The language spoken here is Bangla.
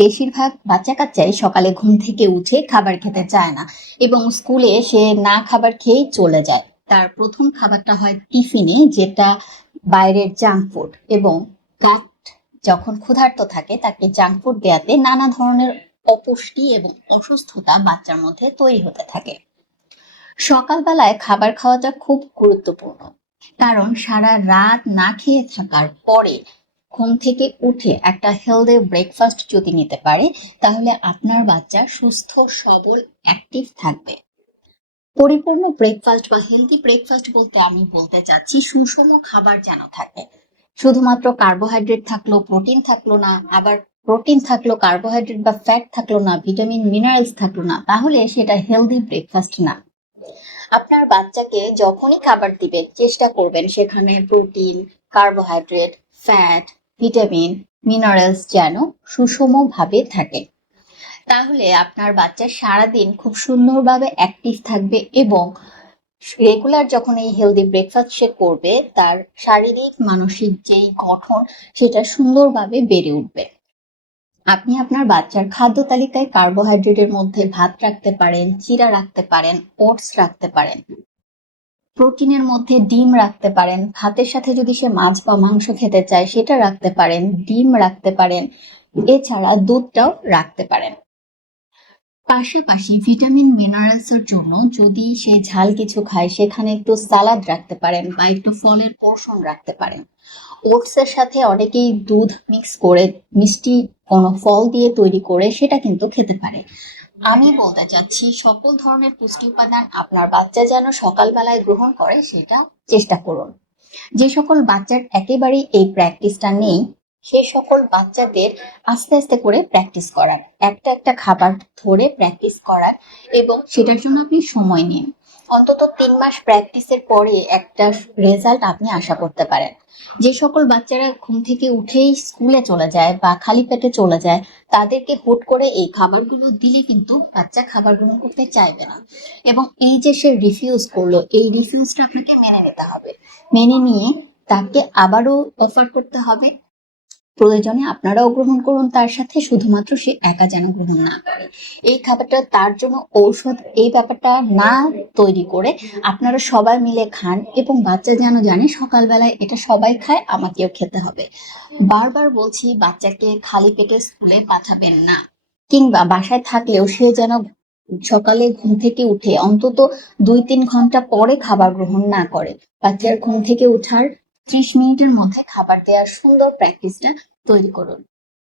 বেশিরভাগ বাচ্চা কাচ্চাই সকালে ঘুম থেকে উঠে খাবার খেতে চায় না এবং স্কুলে সে না খাবার খেয়েই চলে যায়। তার প্রথম খাবারটা হয় টিফিনে, যেটা বাইরের জাঙ্ক ফুড, এবং গাট যখন ক্ষুধার্ত থাকে তাকে জাঙ্ক ফুড দেওয়াতে নানা ধরনের অপুষ্টি এবং অসুস্থতা বাচ্চার মধ্যে তৈরি হতে থাকে। সকালবেলায় খাবার খাওয়াটা খুব গুরুত্বপূর্ণ, কারণ সারা রাত না খেয়ে থাকার পরে ঘুম থেকে উঠে একটা হেলদি ব্রেকফাস্ট যদি নিতে পারে, তাহলে আপনার বাচ্চা সুস্থ, সবল, অ্যাক্টিভ থাকবে। পরিপূর্ণ ব্রেকফাস্ট বা হেলদি ব্রেকফাস্ট বলতে আমি বলতে চাচ্ছি সুষম খাবার যেন থাকে। শুধুমাত্র কার্বোহাইড্রেট থাকলো, প্রোটিন থাকলো না, আবার প্রোটিন থাকলো, কার্বোহাইড্রেট বা ফ্যাট থাকলো না, ভিটামিন মিনারেলস থাকলো না, তাহলে সেটা হেলদি ব্রেকফাস্ট না। আপনার বাচ্চাকে যখনই খাবার দিবেন চেষ্টা করবেন সেখানে protein, carbohydrate, fat, vitamin, minerals যেন সুষমভাবে থাকে। তাহলে আপনার বাচ্চা সারাদিন খুব সুন্দরভাবে অ্যাক্টিভ থাকবে এবং রেগুলার যখন এই হেলদি ব্রেকফাস্ট সে করবে, তার শারীরিক মানসিক যেই গঠন সেটা সুন্দরভাবে বেড়ে উঠবে। আপনি আপনার বাচ্চার খাদ্য তালিকায় কার্বোহাইড্রেটের মধ্যে ভাত রাখতে পারেন, চিড়া রাখতে পারেন, ওটস রাখতে পারেন। প্রোটিনের মধ্যে ডিম রাখতে পারেন, ভাতের সাথে যদি সে মাছ বা মাংস খেতে চায় সেটা রাখতে পারেন, ডিম রাখতে পারেন, এছাড়া দুধটাও রাখতে পারেন। পাশাপাশি ভিটামিন মিনারেলস এর জন্য যদি সে ঝাল কিছু খায় সেখানে একটু সালাদ রাখতে পারেন বা একটু ফলের পোর্শন রাখতে পারেন। ওটস এর সাথে অনেকেই দুধ মিক্স করে মিষ্টি কোনো ফল দিয়ে তৈরি করে সেটা কিন্তু খেতে পারে। আমি বলতে চাচ্ছি সকল ধরনের পুষ্টি উপাদান আপনার বাচ্চা যেন সকালবেলায় গ্রহণ করে সেটা চেষ্টা করুন। যে সকল বাচ্চার একেবারেই এই প্র্যাকটিসটা নেই, সেই সকল বাচ্চাদের আস্তে আস্তে করে প্র্যাকটিস করার, একটা একটা খাবার ধরে প্র্যাকটিস করার, এবং সেটার জন্য আপনি সময় নিন। অন্তত 3 মাস প্র্যাকটিসের পরে একটা রেজাল্ট আপনি আশা করতে পারেন। যে সকল বাচ্চারা ঘুম থেকে উঠেই স্কুলে চলে যায় বা খালি পেটে চলে যায়, তাদেরকে হুট করে এই খাবারগুলো দিলে কিন্তু বাচ্চা খাবার গ্রহণ করতে চাইবে না। এবং এই যে সে রিফিউজ করলো, এই রিফিউজটা আপনাকে মেনে নিতে হবে। মেনে নিয়ে তাকে আবারও অফার করতে হবে। প্রয়োজনে আপনারাও গ্রহণ করুন তার সাথে, শুধুমাত্র সে একা যেন গ্রহণ না করে। এই খাবারটা তার জন্য ঔষধ, এই ব্যাপারটা না তৈরি করে আপনারা সবাই মিলে খান এবং বাচ্চা যেন জানে সকালবেলায় এটা সবাই খায়, আমাকেও খেতে হবে। বারবার বলছি, বাচ্চাকে খালি পেটে স্কুলে পাঠাবেন না, কিংবা বাসায় থাকলেও সে যেন সকালে ঘুম থেকে উঠে অন্তত 2-3 ঘন্টা পরে খাবার গ্রহণ না করে। বাচ্চার ঘুম থেকে ওঠার 30 মিনিটের মধ্যে খাবার দেওয়ার সুন্দর প্র্যাকটিসটা তৈরি করুন।